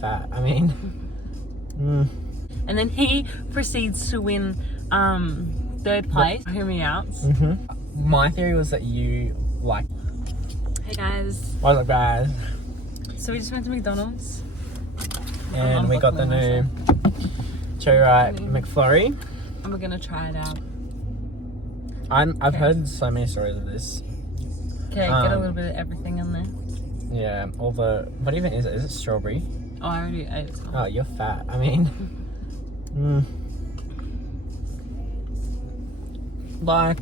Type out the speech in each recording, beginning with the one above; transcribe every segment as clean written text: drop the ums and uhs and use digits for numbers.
fat. I mean, And then he proceeds to win third place. Hear me out. My theory was that you like. Hey guys. What's up, guys? So we just went to McDonald's. And we got the new cherry ripe McFlurry. And we're gonna try it out. I've heard so many stories of this. Okay, get a little bit of everything in there. Yeah, all the... What even is it? Is it strawberry? Oh, I already ate some. Oh, you're fat. I mean... Like...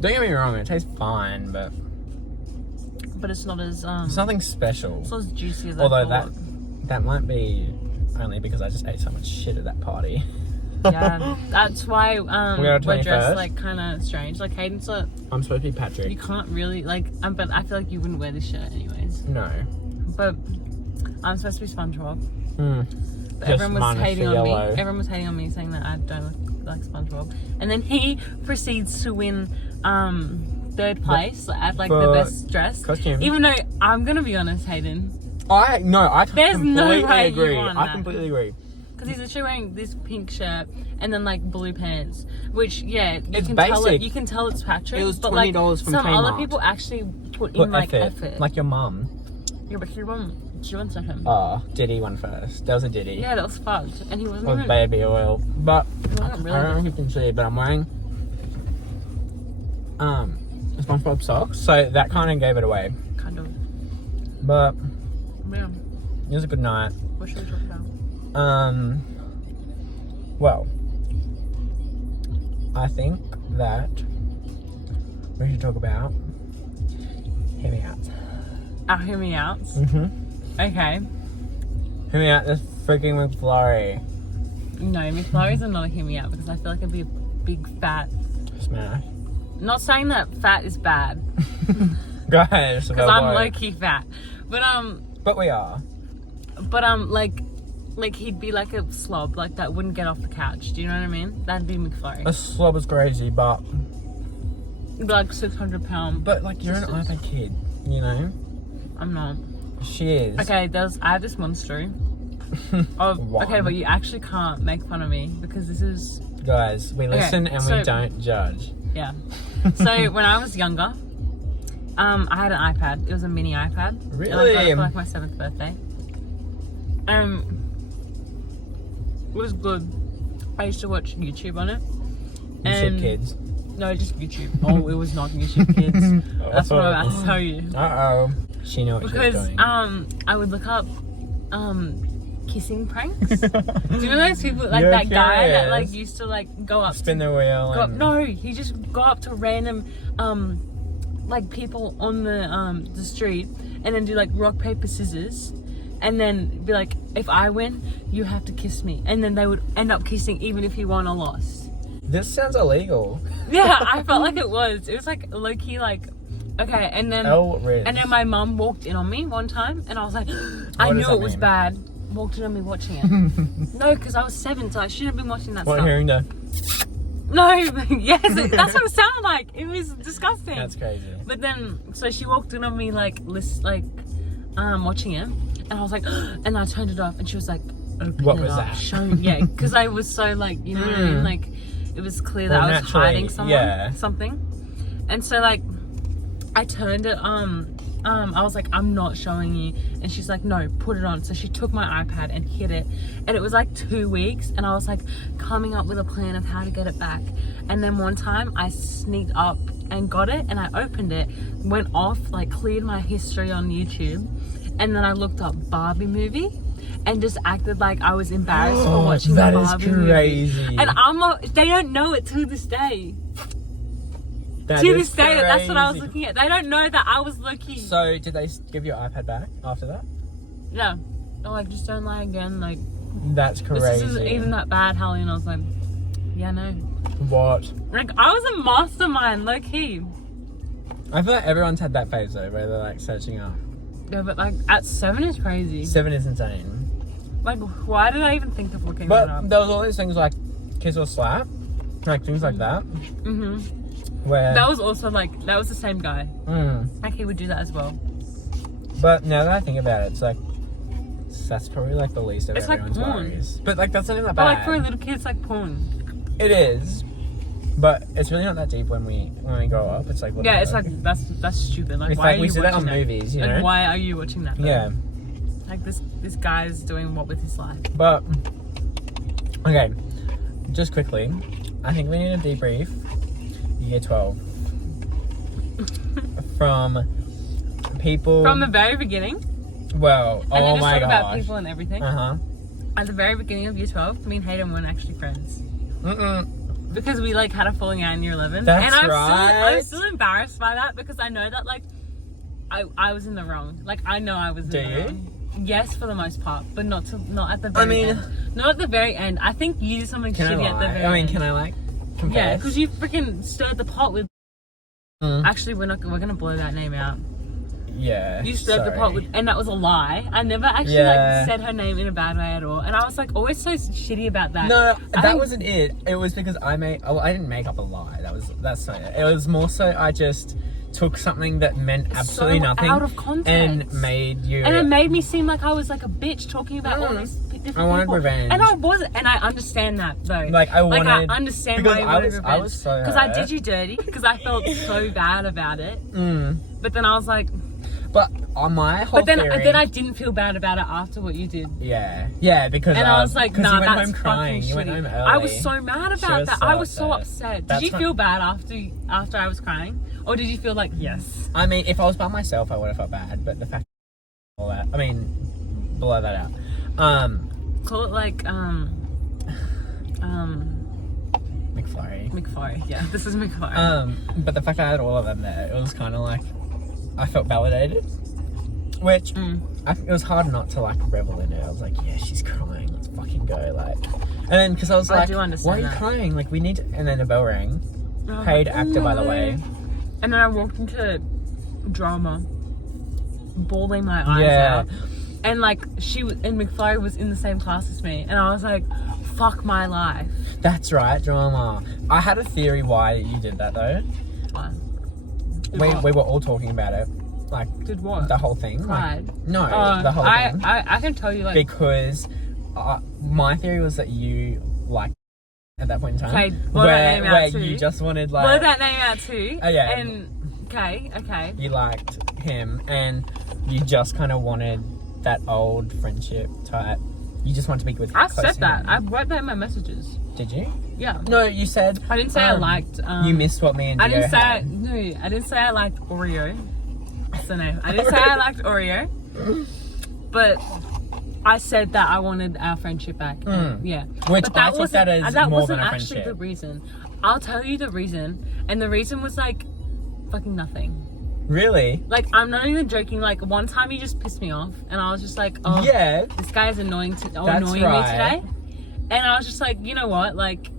Don't get me wrong, it tastes fine, but... But it's not as... It's nothing special. It's not as juicy as Although I thought. that might be only because I just ate so much shit at that party. Yeah, that's why we're dressed 21st? like kind of strange. Like Hayden's like... I'm supposed to be Patrick. You can't really, like... but I feel like you wouldn't wear this shirt anyways. No. But I'm supposed to be SpongeBob. But Just everyone was hating on me. yellow. Everyone was hating on me, saying that I don't look like SpongeBob. And then he proceeds to win third place at like the best dress costume. Even though I'm gonna be honest, Hayden, I There's no completely way you agree. won I that. completely agree. because he's literally wearing this pink shirt and then like blue pants, which you It's can tell basic. You can tell it's Patrick. It was but like $20 from some Kmart. other people actually put in like effort. Like your mum. Yeah, but she won second. Oh, Diddy won first. That was a Diddy. Yeah, that was fucked, and he wasn't With even. baby oil. But wasn't really I don't know if you can see, but I'm wearing SpongeBob socks, so that kind of gave it away. Kind of. But Yeah. it was a good night. What should we talk about? Well, I think that we should talk about hear me out. Hear me out. Mm-hmm. Okay. Hear me out. This freaking McFlurry No, McFlurries are not a hear me out because I feel like it'd be a big fat. smash. Not saying that fat is bad Go ahead. because I'm low key fat, But we are. like he'd be like a slob, like that wouldn't get off the couch. Do you know what I mean? That'd be McFlurry. A slob is crazy, but He'd be like 600 pound. but like you're an iPad kid, you know. I'm not. She is. Okay, I have this one story. Okay, but you actually can't make fun of me because this is Guys, we listen and we don't judge. yeah. So when I was younger, I had an iPad. It was a mini iPad. Really? And I got it for like my 7th birthday. It was good. I used to watch YouTube on it. YouTube Kids. No, just YouTube. Oh, it was not YouTube Kids. That's what I'm about to tell you. Uh-oh. She knew what she was Because doing. I would look up kissing pranks. Do you know those people like You're that guy that curious. like used to like go up Spin the wheel. no, he just go up to random like people on the street and then do like rock, paper, scissors and then be like, if I win, you have to kiss me. And then they would end up kissing even if he won or lost. This sounds illegal. Yeah, I felt like it was. It was like low key like okay, and then my mum walked in on me one time and I was like I knew it was bad. Walked in on me watching it. No, because I was 7, so I shouldn't have been watching that What stuff. hearing the No, yes, that's what it sounded like. It was disgusting. That's crazy. But then, so she walked in on me watching it, and I was like, and I turned it off, and she was like, open What it was up, that? show me. Yeah, because I was so like, you know what I mean? Like, it was clear that I was hiding something. And so like, I turned it, I was like, I'm not showing you. And she's like, no, put it on. So she took my iPad and hid it. And it was like 2 weeks. And I was like coming up with a plan of how to get it back. And then one time I sneaked up and got it. And I opened it, went off, like cleared my history on YouTube. And then I looked up Barbie movie. And just acted like I was embarrassed for watching the Barbie movie. That is crazy. And they don't know it to this day. To this day, that's what I was looking at. They don't know that I was looking. So, did they give your iPad back after that? No. They're like, just don't lie again. Like, That's crazy. this isn't even that bad, Hallie. And I was like, yeah, no. What? Like, I was a mastermind, low key. I feel like everyone's had that phase though, where they're like searching up. Yeah, but like, at 7 is crazy. 7 is insane. Like, why did I even think of looking that up? But there was all these things like kiss or slap, like things like that. Mm-hmm. Where That was also like, that was the same guy. Mm. Like, he would do that as well. But now that I think about it, it's like yes, that's probably like the least of It's like everyone's porn. worries. But like that's not even that But bad. like for a little kid, it's like porn. It is, but it's really not that deep when we grow up. It's like Yeah, it's like that's stupid. Like it's why like are we you see that watching on movies, you know? Like why are you watching that? Though? Yeah. Like this guy's doing what with his life? But okay, just quickly, I think we need to debrief year 12 from people From the very beginning. Well, And oh then just my talk gosh. about people and everything. At the very beginning of year 12, me and Hayden weren't actually friends. Because we like had a falling out in year 11. That's and I'm right. still embarrassed by that because I know that like I was in the wrong. Like I know I was in the wrong. Yes, for the most part, but not at the very end. Not at the very end. I think you did something shitty at the very end. Can I like confess? Yeah, because you freaking stirred the pot with. Actually, we're gonna blow that name out. Yeah. You stirred the pot with, and that was a lie. I never actually like said her name in a bad way at all, and I was like always so shitty about that. No, that wasn't it. It was because I didn't make up a lie. That's not it. It was more so I just took something that meant absolutely nothing out of context and made you. And it made me seem like I was like a bitch talking about all these different people. I wanted revenge, and I wasn't. And I understand that though. I understand why you wanted revenge. I was so because I did you dirty because I felt so bad about it. But then I was like. But on my whole then I didn't feel bad about it after what you did. Yeah, because I was like, nah, you went that's home crying. fucking You went shitty. home early. I was so mad about that. I was so upset. Did you That's feel bad after I was crying, or did you feel like yes? I mean, if I was by myself, I would have felt bad. But the fact, all that, I mean, blow that out. Call it like McFlurry. Yeah, this is McFlurry. But the fact I had all of them there, it was kind of like I felt validated, which it was hard not to like revel in it. I was like, yeah, she's crying. Let's fucking go, like. And then because I was like, why are you crying? Like we need to... And then the bell rang. Paid actor, by the way. And then I walked into drama, bawling my eyes out. And like and McFlurry was in the same class as me, and I was like, fuck my life. That's right, drama. I had a theory why you did that though. What? We were all talking about it. Like, did what? The whole thing. Cried. Like, no, the whole thing. I can tell you like because my theory was that you like at that point in time where you just wanted like blow that name out too. Oh yeah. And okay. You liked him and you just kind of wanted that old friendship type. You just want to be with. I said that. I wrote that in my messages. Did you? Yeah. No, you said. I didn't say I liked. You missed what me and Dio had. I didn't say I liked Oreo. So no, I didn't say I liked Oreo. But I said that I wanted our friendship back. Yeah. Which but I took that as more than a friendship. That wasn't actually the reason. I'll tell you the reason, and the reason was like fucking nothing. Really? Like, I'm not even joking. Like, one time he just pissed me off, and I was just like, oh, yeah, this guy is annoying me today. And I was just like, you know what? Like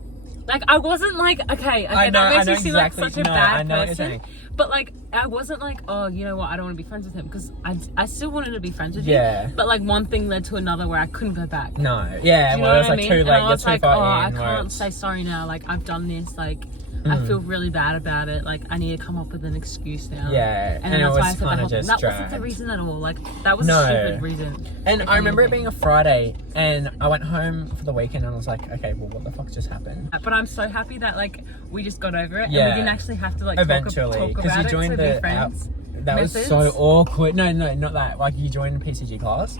I wasn't like, okay, that makes me seem like such a bad person. But like, I wasn't like, oh, you know what? I don't want to be friends with him because I still wanted to be friends with you. But like, one thing led to another where I couldn't go back. No, yeah, well, it was like too late. And I was like, oh, I can't say sorry now. Like, I've done this. Like. I feel really bad about it. Like, I need to come up with an excuse now. Yeah, and that's why I said the whole thing. That wasn't the reason at all. Like, that was a stupid reason. And I remember it being a Friday, and I went home for the weekend, and I was like, okay, well, what the fuck just happened? But I'm so happy that, like, we just got over it, and we didn't actually have to, like, eventually, because you joined the friends. That was so awkward. No, not that. Like, you joined the PCG class,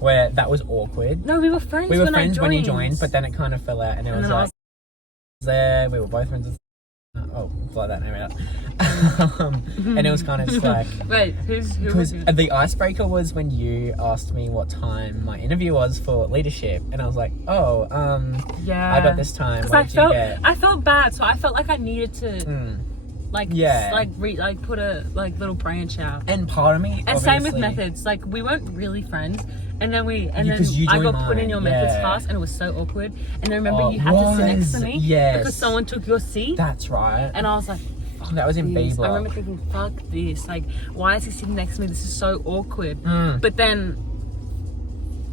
where that was awkward. No, we were friends when you joined, but then it kind of fell out, and it was like, there, we were both friends with. Oh, blow that name out. And it was kind of just like... Wait, who was who? The icebreaker was when you asked me what time my interview was for leadership. And I was like, oh, I got this time. What did you get? I felt bad, so I felt like I needed to... put a little branch out. And part of me, and same with methods. Like, we weren't really friends, and then I got put in your methods class, and it was so awkward. And I remember you had to sit next to me because someone took your seat. That's right. And I was like, fuck that was in B block. I remember thinking, fuck this. Like, why is he sitting next to me? This is so awkward. But then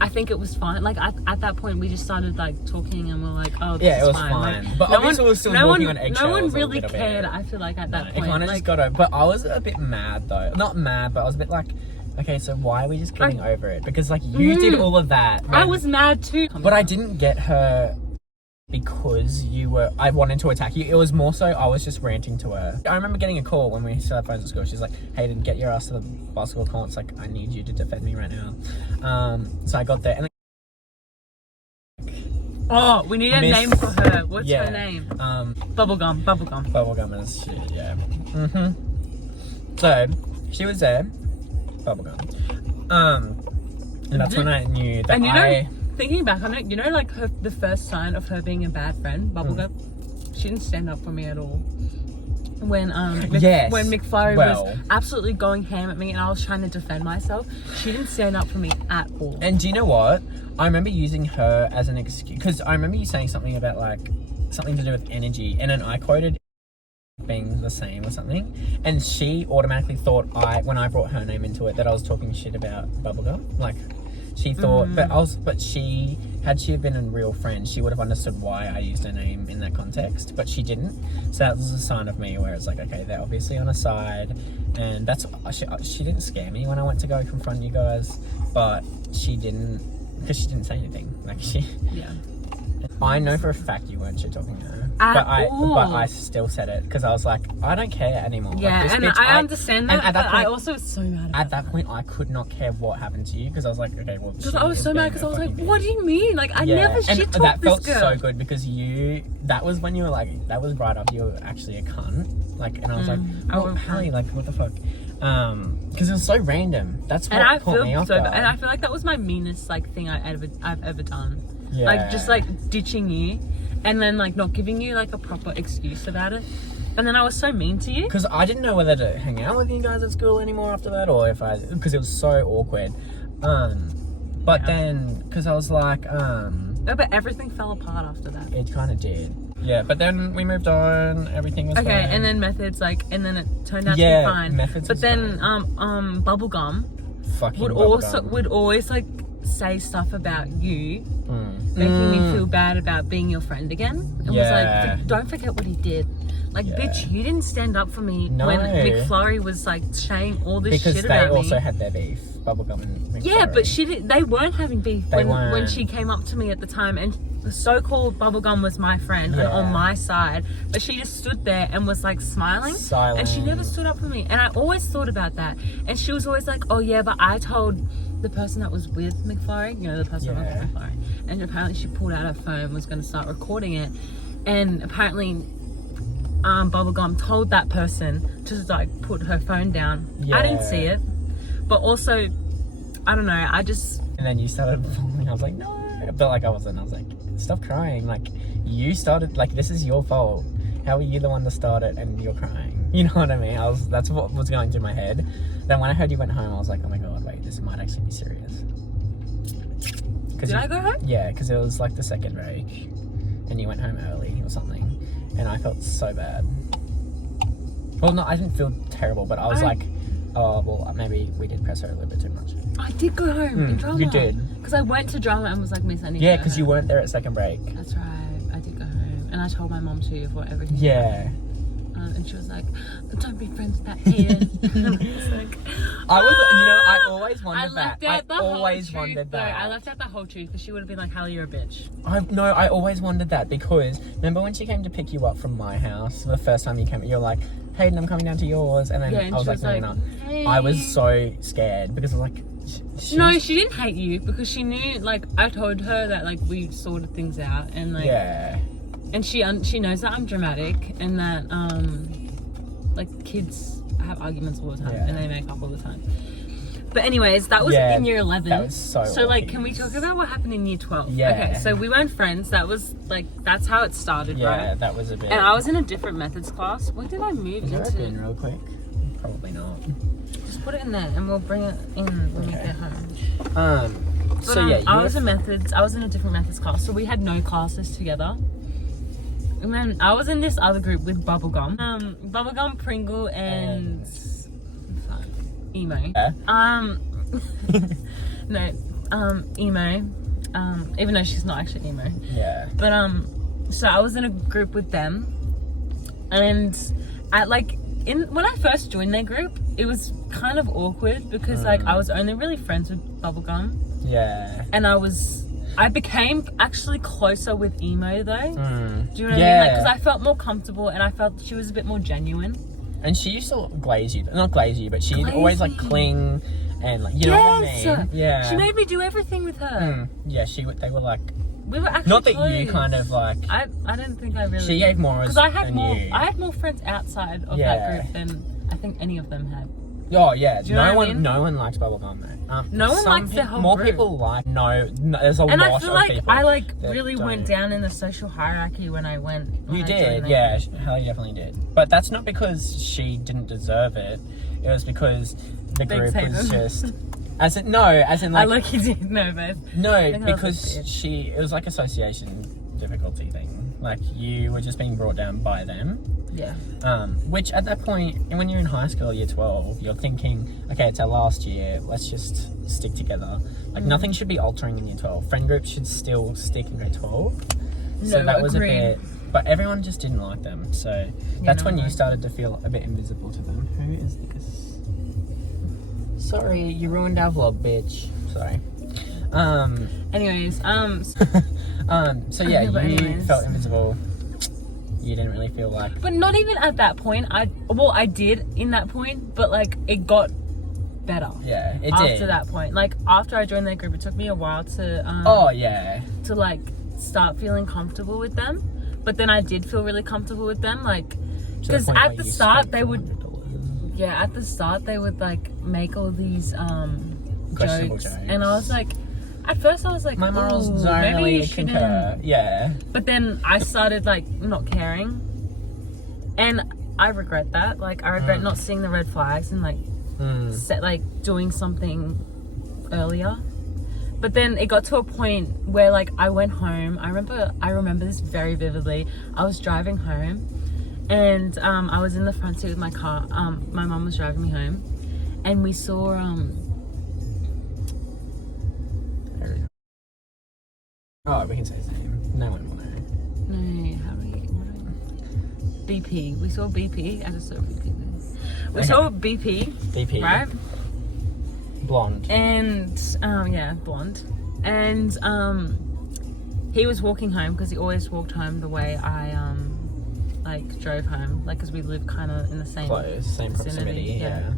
I think it was fine. Like, at that point, we just started, like, talking, and we're like, oh, this is fine. Like, but obviously we were still walking on eggshells. No one really cared, I feel like, at that point. It kind of just got over. But I was a bit mad, though. Not mad, but I was a bit, like, okay, so why are we just getting over it? Because like you did all of that. I was mad too. But I didn't get her because I wanted to attack you. It was more so I was just ranting to her. I remember getting a call when we started phones at school. She's like, Hayden, get your ass to the basketball court. It's like, I need you to defend me right now. So I got there and oh, we need a name for her. What's her name? Bubblegum. Bubblegum is shit, yeah. So she was there, Bubblegum. And that's when I knew that thinking back on it, like the first sign of her being a bad friend, Bubblegum, she didn't stand up for me at all. When when McFlurry was absolutely going ham at me and I was trying to defend myself, she didn't stand up for me at all. And do you know what? I remember using her as an excuse because I remember you saying something about like something to do with energy, and then I quoted being the same or something, and she automatically thought when I brought her name into it that I was talking shit about Bubblegum. Like she thought, but she had she been a real friend, she would have understood why I used her name in that context, but she didn't. So that was a sign of me where it's like, okay, they're obviously on a side, and that's she didn't scare me when I went to go confront you guys, but she didn't because she didn't say anything. Like I know for a fact you weren't shit talking to her, but I still said it because I was like, I don't care anymore. Yeah, like, and I understand that, but I also was so mad at that point. I could not care what happened to you because I was like, okay, well, because I was so mad because I was like, what do you mean? Like I never shit talked this girl. That felt so good because that was when you were like, that was right after you were actually a cunt. Like, and I was like, oh, Hallie, like, what the fuck? Because it was so random. That's what caught me off guard. And I feel like that was my meanest like thing I've ever done. Yeah. Like just like ditching you and then like not giving you like a proper excuse about it. And then I was so mean to you. Because I didn't know whether to hang out with you guys at school anymore after that or because it was so awkward. But then, because I was like, no, but everything fell apart after that. It kind of did. Yeah, but then we moved on, everything was fine. Okay, and then methods, like, and then it turned out to be fine. Methods but then, Bubblegum would always, like, say stuff about you, making me feel bad about being your friend again. And was like, don't forget what he did. Like, bitch, you didn't stand up for me when McFlurry was, like, saying all this shit about me. Because they also had their beef, Bubblegum and McFlurry. Yeah, but they weren't having beef when she came up to me at the time. And the so-called Bubblegum was my friend and on my side. But she just stood there and was, like, smiling. Silent. And she never stood up for me. And I always thought about that. And she was always like, oh, yeah, but I told the person that was with McFlurry, the person that was with McFlurry. And apparently she pulled out her phone, was going to start recording it. And apparently Bubblegum told that person to like put her phone down. I didn't see it, but also I don't know, and then you started falling. I was like, no, but like I was like, stop crying, like you started, like this is your fault, how are you the one to start it and you're crying, you know what I mean? That's what was going through my head. Then when I heard you went home, I was like, oh my god, wait, this might actually be serious. Did I go home? Yeah, because it was like the second break and you went home early or something. And I felt so bad. Well, no, I didn't feel terrible, but I was like, oh, well, maybe we did press her a little bit too much. I did go home in drama. You did. Because I went to drama and was like, Miss, I need to go because you weren't there at second break. That's right. I did go home. And I told my mom too for everything. Yeah. And she was like, don't be friends with that kid. I always wondered that. I left out the whole truth because she would have been like, Hallie, you're a bitch. I always wondered that because remember when she came to pick you up from my house the first time you came, you're like, Hayden, I'm coming down to yours. And then I was like, no, you're not. Hey. I was so scared because I was like, no, she didn't hate you because she knew, like, I told her that, like, we sorted things out and, like, and she knows that I'm dramatic and that, like, kids have arguments all the time and they make up all the time. But anyways, that was in year 11. That was so like, can we talk about what happened in year 12? Yeah. Okay, so we weren't friends. That was, like, that's how it started, right? Yeah, that was a bit. And I was in a different methods class. When did I move into? Is there a bin real quick? Probably not. Just put it in there and we'll bring it in when we get home. I was in a different methods class, so we had no classes together. And then I was in this other group with Bubblegum. Bubblegum, Pringle, and Emo. Yeah. Emo. Even though she's not actually emo. Yeah. But so I was in a group with them, and when I first joined their group, it was kind of awkward because like I was only really friends with Bubblegum. Yeah. And I became actually closer with Emo though. Do you know what I mean? Like, because I felt more comfortable and I felt she was a bit more genuine. And she used to glaze you, not glaze you, but she'd always like cling and like, you know what I mean? Yeah. She made me do everything with her. Yeah, they were like, we were actually not that close. you kind of like. I didn't think I really. She gave more because I had more friends outside of that group than I think any of them had. Oh yeah, Do you know what I mean? No one likes Bubblegum, mate. No one likes the whole more group. People like there's a lot of people. And I feel like I like really went down in the social hierarchy when I went. You did, yeah. Haley definitely did. But that's not because she didn't deserve it. It was because the group was just. As in like. I like you did no, babe. No, because it was like association difficulty thing. Like you were just being brought down by them. Yeah. Which at that point, when you're in high school, year 12, you're thinking, okay, it's our last year, let's just stick together. Like nothing should be altering in year 12. Friend groups should still stick in grade 12. So that was a bit, but everyone just didn't like them. So that's when you started to feel a bit invisible to them. Who is this? Sorry, you ruined our vlog, bitch. Sorry. Anyways, so yeah, you felt invisible. You didn't really feel like... But not even at that point. I did in that point, but like it got better. Yeah, it did. After that point. Like after I joined that group, it took me a while to... to like start feeling comfortable with them. But then I did feel really comfortable with them. Like, because at the start they would... Yeah, at the start they would like make all these jokes. And I was like... At first I was like, my morals don't really concur. Yeah. But then I started like not caring. And I regret that. Like I regret not seeing the red flags and like doing something earlier. But then it got to a point where like I went home. I remember this very vividly. I was driving home and I was in the front seat with my car. My mum was driving me home and we saw oh, we can say his name. No one will know. No, how do we... BP. We saw BP. I just saw BP. We saw BP. BP. Right? Blonde. And, yeah, blonde. And, he was walking home because he always walked home the way I, like, drove home. Like, because we live kind of in the same... Close. Same proximity, yeah.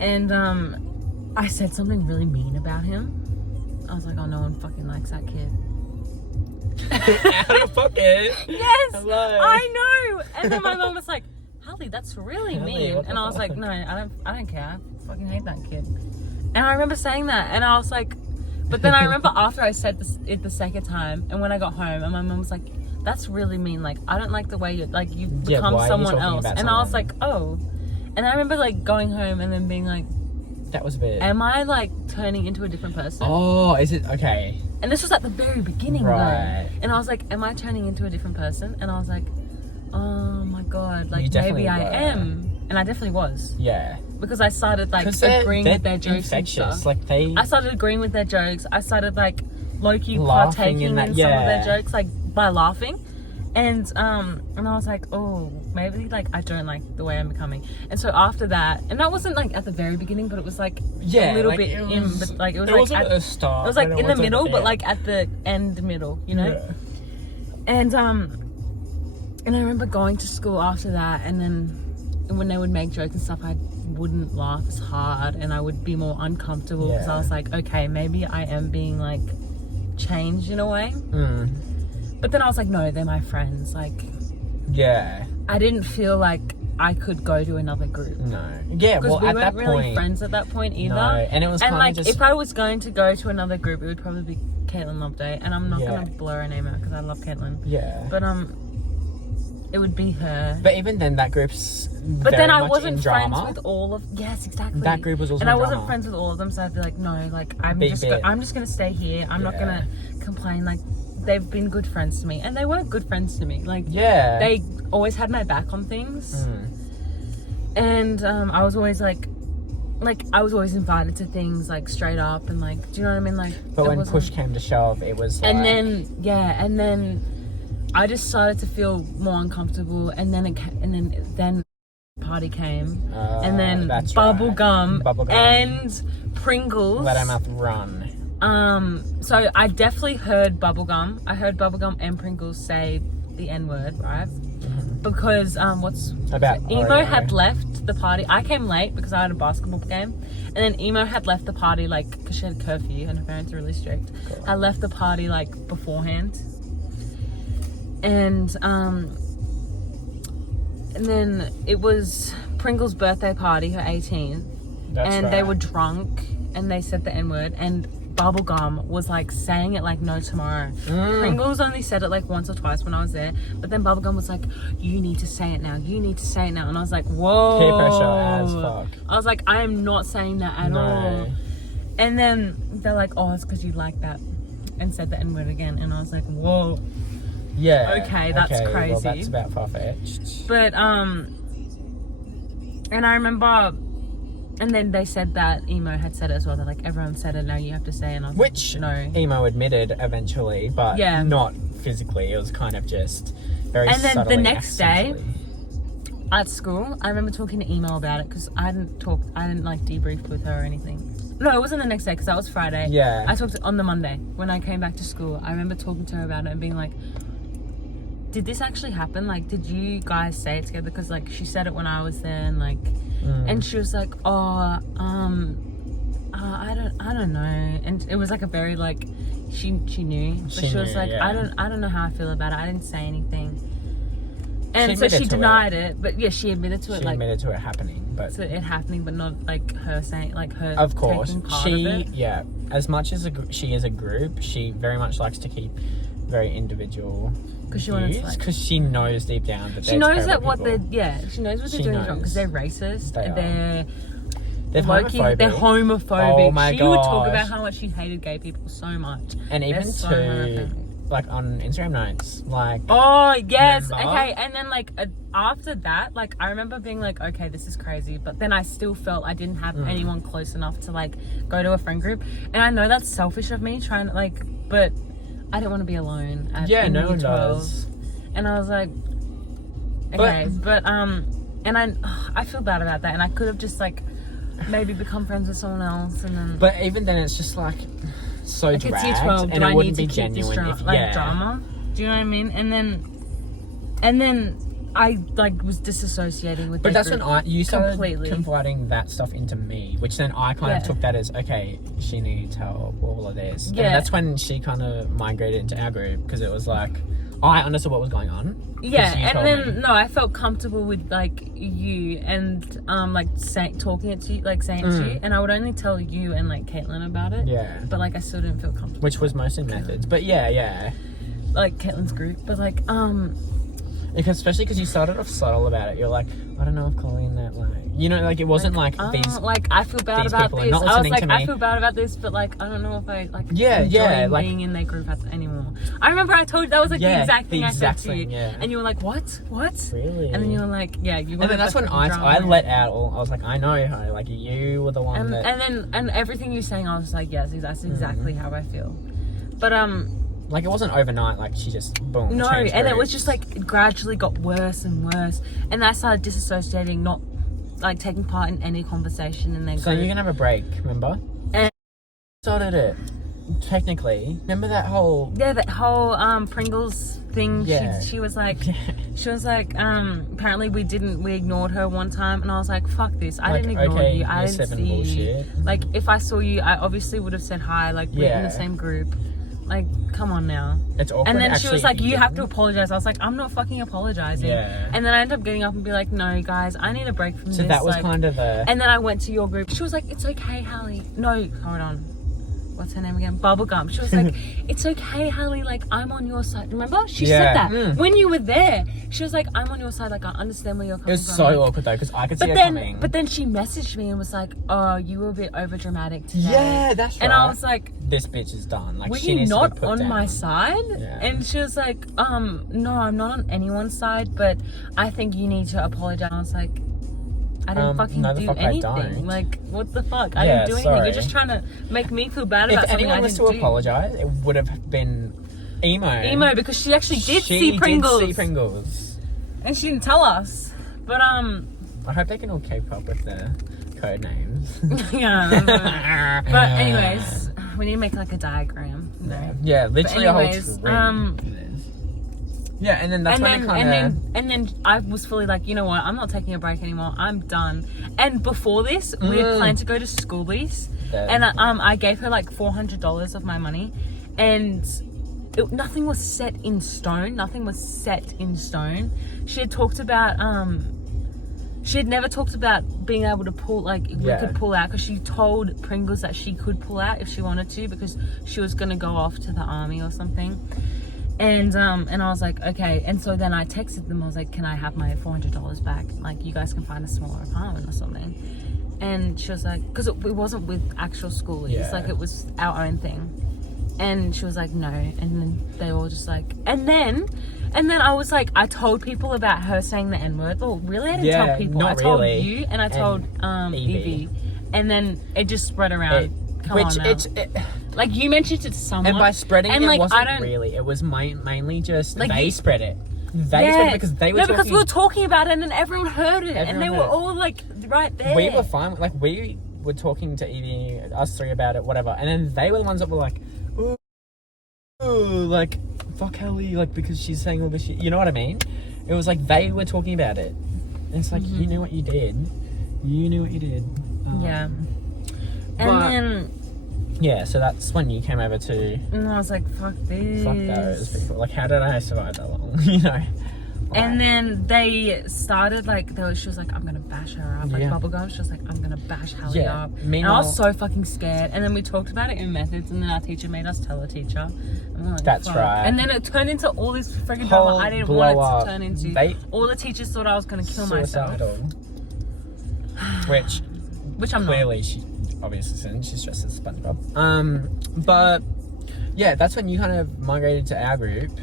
And, I said something really mean about him. I was like, oh, no one fucking likes that kid. Out of pocket. Yes. Hello. I know. And then my mom was like, Harley, that's really mean. And I was like, no, I don't care. I fucking hate that kid. And I remember saying that. And I was like, but then I remember after I said it the second time, and when I got home, and my mom was like, that's really mean. Like, I don't like the way you become someone else. And I was like, oh. And I remember like going home and then being like, that was a bit... Am I like turning into a different person? Oh, is it? Okay. And this was at the very beginning right. though. And I was like, am I turning into a different person? And I was like, oh my God, like maybe I am. And I definitely was. Yeah. Because I started like agreeing with their jokes infectious. And stuff. Like I started agreeing with their jokes. I started like low-key partaking in some of their jokes, like by laughing. And I was like, oh, maybe like I don't like the way I'm becoming. And so after that, and that wasn't like at the very beginning, but it was like a little bit in, but like it was like at the start. It was like in the middle, but like at the end middle, you know. Yeah. And I remember going to school after that, and then when they would make jokes and stuff, I wouldn't laugh as hard, and I would be more uncomfortable because I was like, okay, maybe I am being like changed in a way. But then I was like, no, they're my friends. Like, yeah, I didn't feel like I could go to another group. No, yeah, well, we at weren't that really point, friends at that point either. No, and it was kind like of just... if I was going to go to another group, it would probably be Caitlin Loveday, and I'm not gonna blur her name out because I love Caitlin. Yeah, but it would be her. But even then, that group's But then I wasn't friends drama. with all of. Yes, exactly. That group was also. And I wasn't friends with all of them, so I'd be like, no, like I'm just gonna stay here. I'm not gonna complain. Like, they've been good friends to me, and they were good friends to me. Like, they always had my back on things. And I was always like I was always invited to things like straight up, and like, do you know what I mean? Like, but when push came to shove, it was like... and then I just started to feel more uncomfortable, and then party came, and then bubble right. gum and Pringles. Let our mouth run. So I definitely heard bubblegum. I heard bubblegum and Pringles say the N-word, right? Because Emo had left the party. I came late because I had a basketball game, and then Emo had left the party like because she had a curfew and her parents are really strict. Cool. I left the party like beforehand, and then it was Pringles' birthday party, her 18th, and they were drunk and they said the N-word, and bubblegum was like saying it like no tomorrow. Pringles only said it like once or twice when I was there, but then bubblegum was like, you need to say it now, you need to say it now, and I was like, whoa, peer pressure as fuck. I was like, I am not saying that at all. And then they're like, oh, it's because you like that, and said the N-word again, and I was like, whoa, yeah, okay, that's crazy. Well, that's about far-fetched. But and I remember. And then they said that Emo had said it as well. They're like, everyone said it, now you have to say it. And I was Which like, no. Emo admitted eventually, but not physically. It was kind of just very subtly. And then the next day at school, I remember talking to Emo about it because I didn't like debrief with her or anything. No, it wasn't the next day because that was Friday. Yeah. I talked on the Monday when I came back to school. I remember talking to her about it and being like, did this actually happen? Like, did you guys say it together? Because like she said it when I was there, and like, and she was like, oh, I don't know. And it was like a very like, she knew, but she was like, I don't know how I feel about it. I didn't say anything. And so she denied it, but yeah, she admitted to it. She admitted to it happening, but to it happening, but not like her saying, like her. Of course, taking part of it. Yeah. As much as she is a group, she very much likes to keep very individual. Because she knows deep down that she knows that what they're she knows what they're doing is wrong because they're racist. They're homophobic. They're homophobic. Oh my she would talk about how much she hated gay people so much, and even like on Instagram notes, like oh yes, remember? Okay, and then like after that, like I remember being like, okay, this is crazy, but then I still felt I didn't have anyone close enough to like go to a friend group, and I know that's selfish of me trying to like, but I didn't want to be alone. No one does. And I was like, okay, but and I feel bad about that, and I could have just like maybe become friends with someone else, and then. But even then, it's just like so like dragged, and it wouldn't be genuine if drama. Do you know what I mean? And then I like was disassociating with. But that's when you started confiding that stuff into me, which then I kind of took that as okay, she needs help, all of this. Yeah. And that's when she kind of migrated into our group because it was like I understood what was going on. Yeah, and then I felt comfortable with like you and like talking it to you, like saying it to you, and I would only tell you and like Caitlin about it. Yeah. But like I still didn't feel comfortable. Which was mostly methods, but yeah. Like Caitlin's group, but like Because especially because you started off subtle about it. You're like, I don't know if Colleen that like, you know, like it wasn't like these. Like I feel bad about this. I was like, I feel bad about this, but like I don't know if I like. Enjoy like being in their group anymore. I remember I told you that was like the exact thing I said to you, and you were like, what? Really? And then you were like, yeah, you. And then that's when I let out all. I was like, I know, honey. Like you were the one that. And everything you were saying, I was like, yes, that's exactly how I feel. But like it wasn't overnight, like she just boom. No, and it was just like it gradually got worse and worse, and I started disassociating, not like taking part in any conversation, and then. So you're gonna have a break, remember? And started it. Technically, remember that whole Pringles thing. Yeah. She was like, apparently we ignored her one time, and I was like, fuck this, I didn't ignore you, I didn't see bullshit. You. Like if I saw you, I obviously would have said hi. Like we're in the same group. Like, come on now. It's awkward. And then she was like, you have to apologize. I was like, I'm not fucking apologizing. Yeah. And then I ended up getting up and be like, no, guys, I need a break from this. So that was like, kind of a... And then I went to your group. She was like, it's okay, Hallie. No, hold on. What's her name again? Bubblegum. She was like, it's okay, Hallie. Like, I'm on your side. Remember? She said that when you were there. She was like, I'm on your side. Like, I understand where you're coming from. It was so awkward, though, because I could see her coming. But then she messaged me and was like, oh, you were a bit overdramatic today. Yeah, that's right. And I was like... This bitch is done. Like, were she you needs not to be put on down. my side? Yeah. And she was like, no, I'm not on anyone's side, but I think you need to apologize. I was like... I didn't fucking do anything. Like, what the fuck? I didn't do anything. Sorry. You're just trying to make me feel bad about something I didn't do. If anyone was to apologise, it would have been Emo. Because she actually did see Pringles. She did see Pringles. And she didn't tell us. But, I hope they can all keep up with the code names. Yeah. But anyways, we need to make like a diagram. No. Yeah, literally anyways, a whole screen. Yeah, and then that's when it kind of... And then I was fully like, you know what? I'm not taking a break anymore. I'm done. And before this, we had planned to go to Schoolies. And I gave her like $400 of my money. And nothing was set in stone. Nothing was set in stone. She had talked about... she had never talked about being able to pull, like, we could pull out. Because she told Pringles that she could pull out if she wanted to. Because she was going to go off to the army or something. And I was like, okay. And so then I texted them. I was like, can I have my $400 back? Like, you guys can find a smaller apartment or something. And she was like, because it wasn't with actual schoolies. It's like, it was our own thing. And she was like, no. And then they all just like, and then I was like, I told people about her saying the N-word. Oh, really? I didn't tell people. I told you and I told Evie. And then it just spread around. Like, you mentioned it to someone. And by spreading and it, like, wasn't really. It was mainly just like they spread it. They spread it because they were talking. Because we were talking about it and then everyone heard it. And they were all like right there. We were fine. Like, we were talking to Evie, us three about it, whatever. And then they were the ones that were like, ooh, like, fuck Hallie, like, because she's saying all this shit. You know what I mean? It was like they were talking about it. And it's like, you knew what you did. You knew what you did. Yeah. And then... Yeah, so that's when you came over to... And I was like, fuck this. Fuck those people. Like, how did I survive that long? You know? Like, and then they started, like, she was like, I'm going to bash her up. Like, bubblegum. She was like, I'm going to bash Hallie up. And I was so fucking scared. And then we talked about it in methods. And then our teacher made us tell a teacher. And like, that's fuck. right. And then it turned into all this freaking drama I didn't want it to turn into. All the teachers thought I was going to kill myself. Which I'm clearly not. She obviously since she's dressed as SpongeBob. But yeah, that's when you kind of migrated to our group,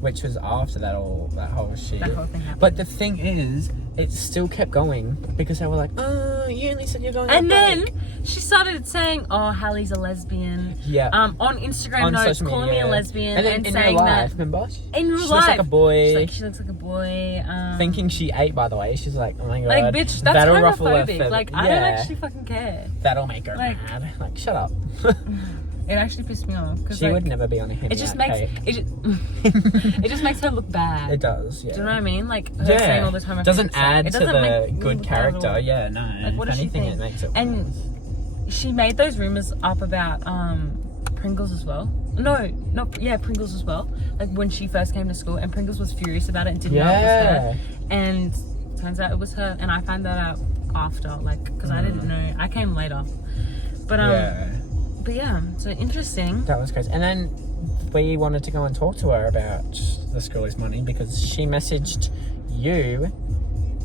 which was after that whole shit. That whole thing happened. But the thing is, it still kept going because they were like, oh, you only said you're going. And then she started saying, oh, Hallie's a lesbian. Yeah. On Instagram notes, calling me a lesbian and in saying real life, that. Remember? In real life, she looks like a boy. She looks like a boy. Thinking she ate, by the way. She's like, oh my god. Like, bitch, that's homophobic. Like, I don't actually fucking care. That'll make her mad. Like, shut up. It actually pissed me off because she would never be on a Henny. It just makes her look bad. It does. Yeah. Do you know what I mean? Like, her saying all the time. Doesn't add to the good character. Yeah, no. Like, what does she think? It makes it worse. And she made those rumors up about Pringles as well. Pringles as well. Like, when she first came to school, and Pringles was furious about it and didn't know it was her. And turns out it was her, and I found that out after, like, because I didn't know. I came later, but But yeah, so interesting. That was crazy. And then we wanted to go and talk to her about the schoolies money because she messaged you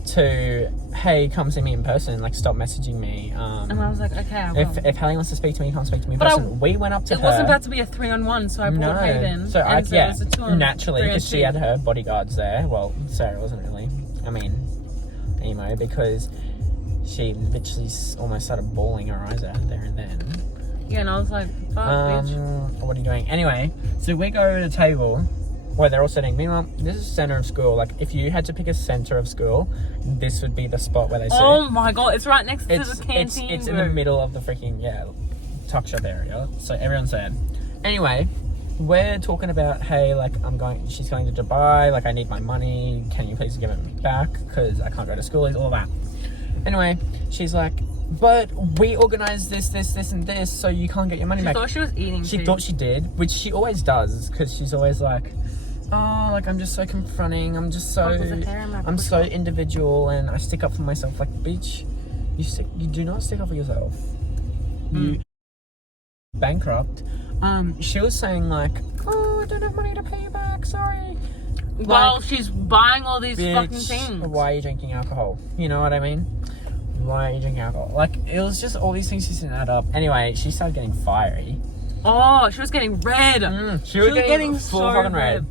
to, hey, come see me in person. Like, stop messaging me. And I was like, okay, I will. If Hallie wants to speak to me, come speak to me in person. We went up to her. It wasn't about to be a 3-on-1, so I brought Hayden. So it was a 2-on-1. Naturally, because 3-on-2. she had her bodyguards there. Well, Sarah wasn't really. I mean, emo, because she literally almost started bawling her eyes out there and then. Yeah, and I was like, fuck, bitch. What are you doing? Anyway, so we go to the table where they're all sitting. Meanwhile, this is center of school. Like, if you had to pick a center of school, this would be the spot where they sit. Oh my god, it's right next to the canteen. It's in the middle of the freaking, tuck shop area. So everyone's there. Anyway, we're talking about, hey, like, she's going to Dubai. Like, I need my money. Can you please give it me back? Because I can't go to school. All that. Anyway, she's like, but we organised this, and this, so you can't get your money back. She thought she was eating She thought she did, which she always does, because she's always like, oh, like, I'm just so confronting, I'm so individual, and I stick up for myself. Like, bitch, you do not stick up for yourself. You bankrupt. She was saying like, oh, I don't have money to pay you back, sorry. Well, she's buying all these bitch, fucking things. Why are you drinking alcohol? You know what I mean? Why are you drinking alcohol? Like, it was just all these things she didn't add up. Anyway, she started getting fiery. Oh, she was getting red. She was getting full so fucking red.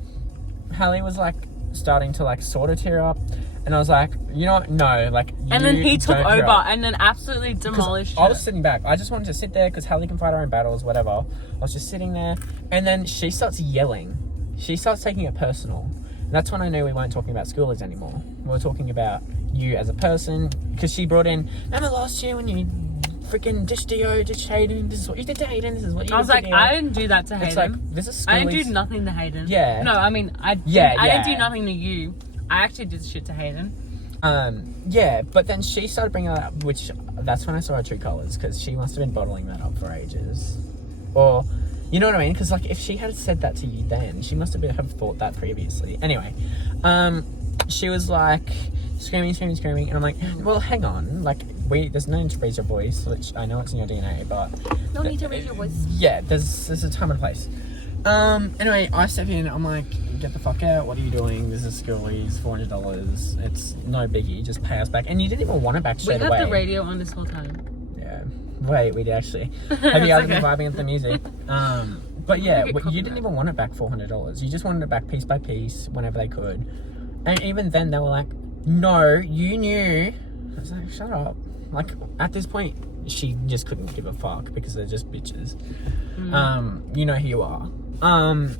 Hallie was like starting to like sort of tear up, and I was like, you know what? No, like. And then he took over and then absolutely demolished her. I was sitting back. I just wanted to sit there because Hallie can fight her own battles, whatever. I was just sitting there, and then she starts yelling. She starts taking it personal. And that's when I knew we weren't talking about schoolers anymore. We were talking about you as a person, because she brought in, remember last year when you freaking dished Hayden, this is what you did to Hayden, this is what you did to I was like, Hayden. I didn't do that to Hayden. It's like, this is I didn't do nothing to Hayden. Yeah. No, I mean, I didn't do nothing to you. I actually did shit to Hayden. Yeah, but then she started bringing that up, which that's when I saw her true colours, because she must have been bottling that up for ages. Or, you know what I mean? Because, like, if she had said that to you then, she must have thought that previously. Anyway, she was, like, screaming, and I'm like, well, hang on, like, there's no need to raise your voice, which I know it's in your DNA, but... No need to raise your voice. Yeah, there's a time and a place. Anyway, I step in, I'm like, get the fuck out, what are you doing? This is schoolies, $400, it's no biggie, just pay us back. And you didn't even want it back straight away. We had the radio on this whole time. Yeah. Wait, we did actually. Have you guys been vibing at the music? But yeah, you didn't even want it back $400. You just wanted it back piece by piece whenever they could. And even then they were like, no, you knew. I was like, shut up. Like, at this point, she just couldn't give a fuck because they're just bitches. You know who you are. And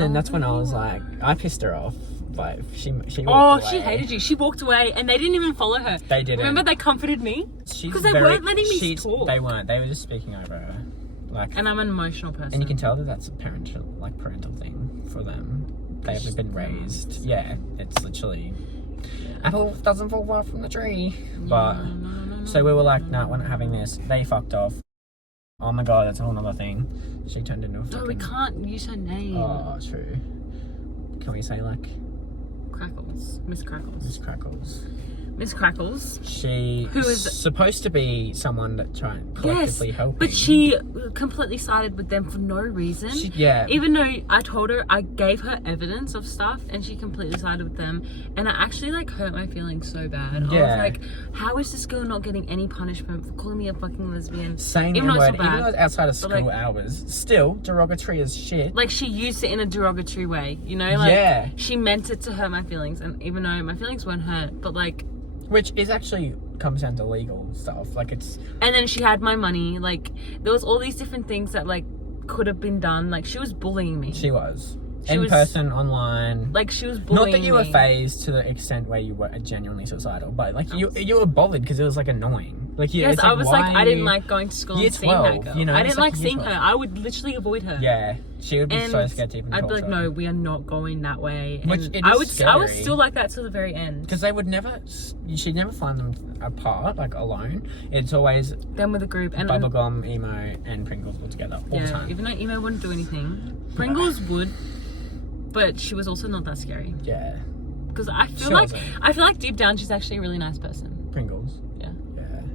then that's when I was like, I pissed her off. Like, she walked away. She hated you. She walked away and they didn't even follow her. They didn't. Remember, they comforted me? Because they weren't letting me talk. They weren't. They were just speaking over her. Like, and I'm an emotional person. And you can tell that that's a parental thing for them. They haven't been raised. Yeah, it's literally... Apple doesn't fall far from the tree. But, so we were like, nah, we're not having this. They fucked off. Oh my god, that's a whole nother thing. She turned into a fucking... No, we can't use her name. Oh, true. Can we say, like... Crackles. Miss Crackles. Miss Crackles. Miss Crackles. Who is supposed to be someone that collectively helping. But she completely sided with them for no reason. Even though I told her, I gave her evidence of stuff, and she completely sided with them. And I actually, like, hurt my feelings so bad. Yeah. I was like, how is this girl not getting any punishment for calling me a fucking lesbian? Saying the word, even though it's outside of school hours, still derogatory as shit. Like, she used it in a derogatory way, you know? Like, she meant it to hurt my feelings, and even though my feelings weren't hurt, but, like... Which is actually comes down to legal stuff. Like, it's... And then she had my money. Like, there was all these different things that, like, could have been done. Like, she was bullying me. She was. In person, online. Like, she was bullying me. Not that you were phased to the extent where you were genuinely suicidal, but, like, you were bothered because it was, like, annoying. Like, yes, I was like, I didn't like going to school and seeing that girl. You know, I didn't like seeing her. I would literally avoid her. Yeah, she would be so scared to even talk to her. I'd be like, no, we are not going that way. Which and it is scary. I was still like that till the very end. Because they would never, she'd never find them apart, like alone. It's always them with a group. And Bubblegum, Emo, and Pringles all together all the time. Even though Emo wouldn't do anything, Pringles would, but she was also not that scary. Yeah. Because I feel like deep down she's actually a really nice person. Pringles.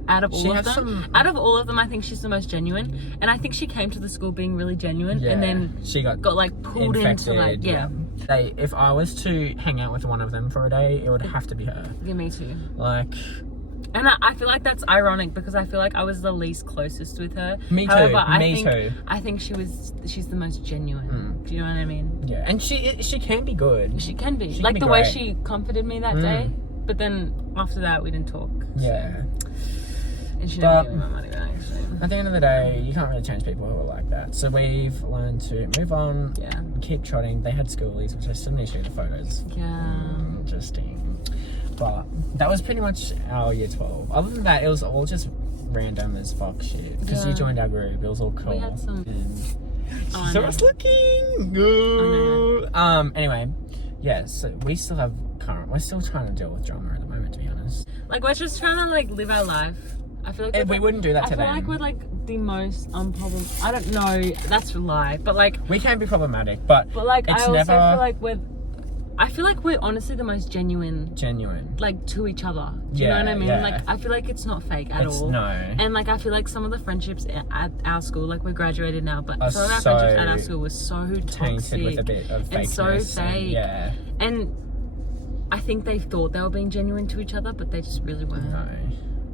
Out of all of them, I think she's the most genuine, and I think she came to the school being really genuine, and then she got like pulled infected, into like if I was to hang out with one of them for a day, it would have to be her. Yeah, me too. Like, and I feel like that's ironic because I feel like I was the least closest with her. Me too. However, I think she's the most genuine. Do you know what I mean? Yeah, and she can be good. She can be. Like the way she comforted me that day, but then after that we didn't talk. Yeah. And she didn't give me my money back, actually. At the end of the day, you can't really change people who are like that. So we've learned to move on, keep trotting. They had schoolies, which I still need to show the photos. Yeah. Interesting. But that was pretty much our year 12. Other than that, it was all just random as fuck shit. Because you joined our group, it was all cool. We had some... She saw us looking good. Anyway, so we still have we're still trying to deal with drama at the moment, to be honest. Like, we're just trying to, like, live our life. I feel like we wouldn't do that to them. I feel like we're like the most unproblematic. I don't know. That's a lie. But like we can be problematic, but like it's I also feel like I feel like we're honestly the most genuine, like to each other. Do you know what I mean? Like I feel like it's not fake at all. No. And like I feel like some of the friendships at our school, like we're graduated now, but some of our friendships at our school were so toxic with a bit of fakeness and so fake. Yeah. And I think they thought they were being genuine to each other, but they just really weren't.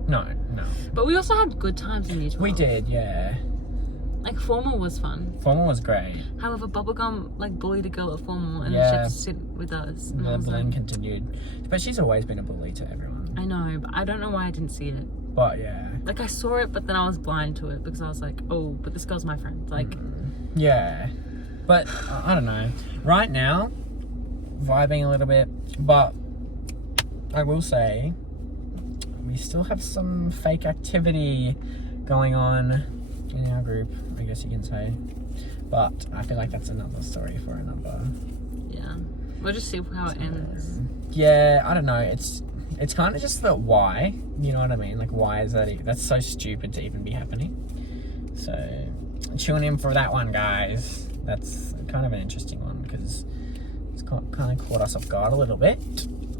No. But we also had good times in year 12. We did, yeah. Like, formal was fun. Formal was great. However, Bubblegum, like, bullied a girl at formal and then she had to sit with us. And the bullying continued. But she's always been a bully to everyone. I know, but I don't know why I didn't see it. But, yeah. Like, I saw it, but then I was blind to it because I was like, oh, but this girl's my friend. Like... Yeah. But, I don't know. Right now, vibing a little bit, but... I will say we still have some fake activity going on in our group, I guess you can say. But I feel like that's another story for another. Yeah. We'll just see how it ends. Yeah, I don't know. It's kind of just the why. You know what I mean? Like, why is that? That's so stupid to even be happening. So, tune in for that one, guys. That's kind of an interesting one because it's kind of caught us off guard a little bit.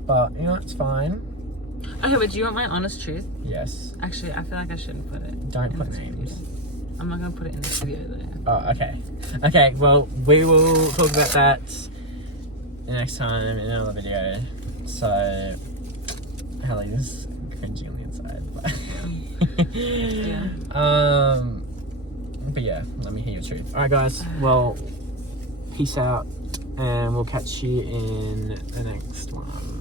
But, you know, it's fine. Okay, but do you want my honest truth? Yes. Actually, I feel like I shouldn't put it. Don't put names. Video. I'm not going to put it in this video, though. Oh, okay. Okay, well, we will talk about that next time in another video. So, Hallie's cringy on the inside. But Yeah. But yeah, let me hear your truth. Alright, guys. Well, peace out. And we'll catch you in the next one.